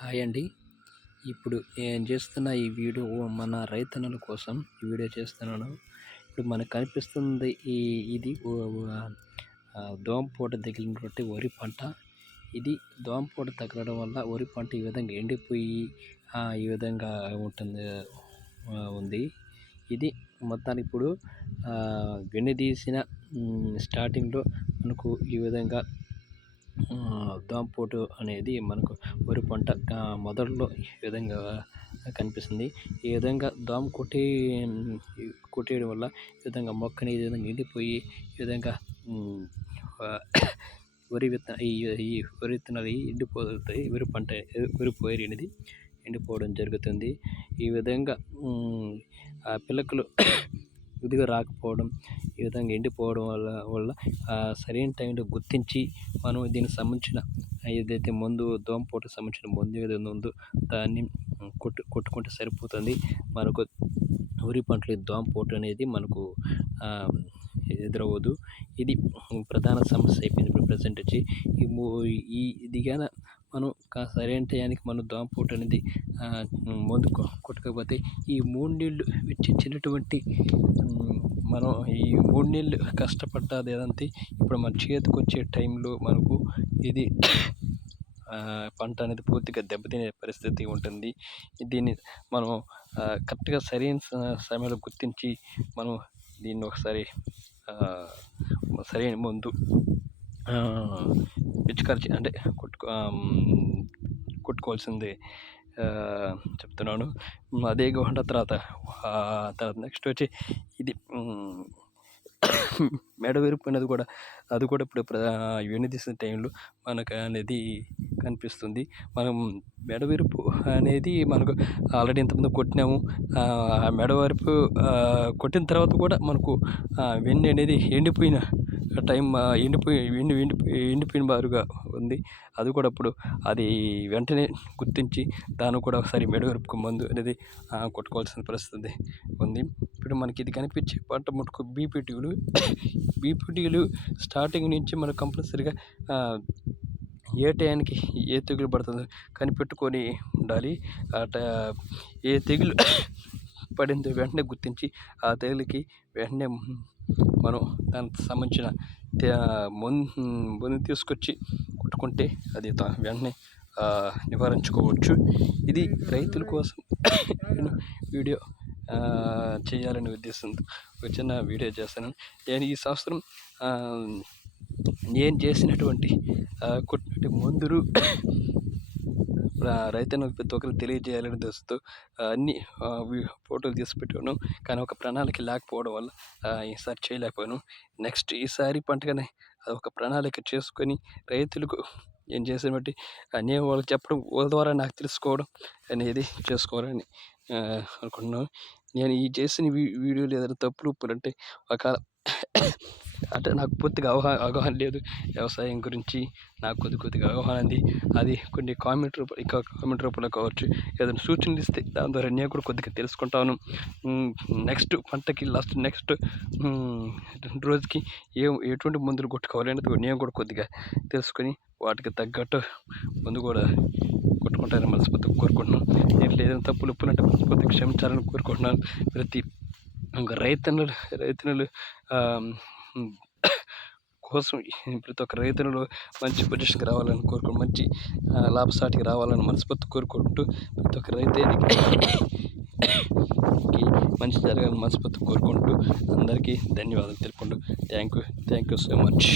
Hi అండి. ఇప్పుడు నేను చేస్తున్న ఈ వీడియో మన రైతన్నల కోసం ఈ వీడియో చేస్తున్నాను. ఇప్పుడు మనకు కనిపిస్తుంది ఇది దోమపోటు తగిలినటువంటి వరి పంట. ఇది దోమపోటు తగలడం వల్ల వరి పంట ఈ విధంగా ఎండిపోయి ఈ విధంగా ఉంది. ఇది మొత్తానికి ఇప్పుడు వెన్నుదీసిన స్టార్టింగ్లో మనకు ఈ విధంగా దోమపోటు అనేది మనకు వరి పంట మొదట్లో ఈ విధంగా కనిపిస్తుంది. ఈ విధంగా దోమ కొట్టేయడం వల్ల ఈ విధంగా మొక్కని ఈ విధంగా ఎండిపోయి ఈ విధంగా వరి విత్తనాలు ఎండిపోతాయి. వరి పైరు అనేది ఎండిపోవడం జరుగుతుంది. ఈ విధంగా పిలకలు ఇదిగా రాకపోవడం, ఈ విధంగా ఎండిపోవడం వల్ల సరైన టైంలో గుర్తించి మనం దీనికి సంబంధించిన ఏదైతే మందు దోమపోటుకు సంబంధించిన మందు ఏదైనా ఉందో దాన్ని కొట్టుకుంటే సరిపోతుంది. మనకు వరి పంటలో దోమపోటు అనేది మనకు ఎదురవ్వదు. ఇది ప్రధాన సమస్య అయిపోయింది. ఇప్పుడు ప్రజెంట్ వచ్చి ఇదిగాన మనం సరైన టయానికి మనం దోమపోటు అనేది మందు కొట్టకపోతే ఈ 3 నెలలు వెచ్చించినటువంటి మనం ఈ 3 నెలలు కష్టపడ్డది ఏదంటే ఇప్పుడు మన చేతికి వచ్చే టైంలో మనకు ఇది పంట అనేది పూర్తిగా దెబ్బతినే పరిస్థితి ఉంటుంది. దీన్ని మనం కరెక్ట్గా సరైన సమయంలో గుర్తించి మనం దీన్ని ఒకసారి సరైన మందు పిచికారి అంటే కొట్టుకోవాల్సిందే చెప్తున్నాను. అదే కాకుండా తర్వాత నెక్స్ట్ వచ్చి ఇది మెడ విరిపోయినది కూడా అది కూడా ఇప్పుడు వెన్నుదీసిన టైంలో మనకు అనేది కనిపిస్తుంది. మనం మెడ విరుపు అనేది మనకు ఆల్రెడీ ఇంతకుముందు కొట్టినాము. మెడ విరుపు కొట్టిన తర్వాత కూడా మనకు వెన్ను అనేది ఎండిపోయిన టైం ఎండిపోయిన బారుగా ఉంది. అది కూడా ఇప్పుడు అది వెంటనే గుర్తించి దాన్ని కూడా ఒకసారి మెడ విరుపుకు మందు అనేది కొట్టుకోవాల్సిన పరిస్థితి ఉంది. ఇప్పుడు మనకి ఇది కనిపించే పంట మటుకు బీపీటీలు స్టార్టింగ్ నుంచి మనకు కంపల్సరీగా ఏ టయానికి ఏ తెగులు పడుతుందో కనిపెట్టుకొని ఉండాలి. ఏ తెగులు పడిందో వెంటనే గుర్తించి ఆ తెగులుకి వెంటనే మనం దానికి సంబంధించిన మందు తీసుకొచ్చి కొట్టుకుంటే అది వెంటనే నివారించుకోవచ్చు. ఇది రైతుల కోసం వీడియో చేయాలనే ఉద్దేశంతో ఒక చిన్న వీడియో చేస్తాను. నేను ఈ సంవత్సరం నేను చేసినటువంటి కొట్టినటువంటి మందులు రైతులకు ప్రతి ఒక్కరికి తెలియజేయాలనే ఉద్దేశంతో అన్ని ఫోటోలు తీసి పెట్టాను. కానీ ఒక ప్రణాళిక లేకపోవడం వల్ల ఈసారి చేయలేకపోయాను. నెక్స్ట్ ఈసారి పంటగానే ఒక ప్రణాళిక చేసుకొని రైతులకు ఏం చేసిన బట్టి నేను వాళ్ళకి చెప్పడం, వాళ్ళ ద్వారా నాకు తెలుసుకోవడం అనేది చేసుకోవాలని అనుకుంటున్నాను. నేను ఈ చేసిన వీడియోలు ఏదైనా తప్పులు ఉప్పులు అంటే అంటే నాకు పూర్తిగా అవగాహన లేదు. వ్యవసాయం గురించి నాకు కొద్దిగా అవగాహన ఉంది. అది కొన్ని కామెంట్ రూపంలో కావచ్చు, ఏదైనా సూచనలు ఇస్తే దాని ద్వారా నేను కూడా కొద్దిగా తెలుసుకుంటాను. నెక్స్ట్ పంటకి నెక్స్ట్ 2 రోజుకి ఎటువంటి మందులు కొట్టుకోవాలి అనేది నేను కూడా కొద్దిగా తెలుసుకొని వాటికి తగ్గట్టు మందు కూడా కొట్టుకుంటానని మనస్ఫూర్తిగా కోరుకుంటున్నాను. దీంట్లో ఏదైనా తప్పులు ఉప్పులు అంటే మనస్ఫూర్తిగా క్షమించాలని కోరుకుంటున్నాను. ప్రతి రైతన్నలు కోసం ప్రతి ఒక్క రైతులు మంచి పొజిషన్కి రావాలని కోరుకుంటూ, మంచి లాభసాటికి రావాలని మనస్ఫూర్తి కోరుకుంటూ, ప్రతి ఒక్క రైతుకి మంచి జరగాలని మనస్ఫూర్తి కోరుకుంటూ అందరికీ ధన్యవాదాలు తెలుపుకుంటూ థ్యాంక్ యూ సో మచ్.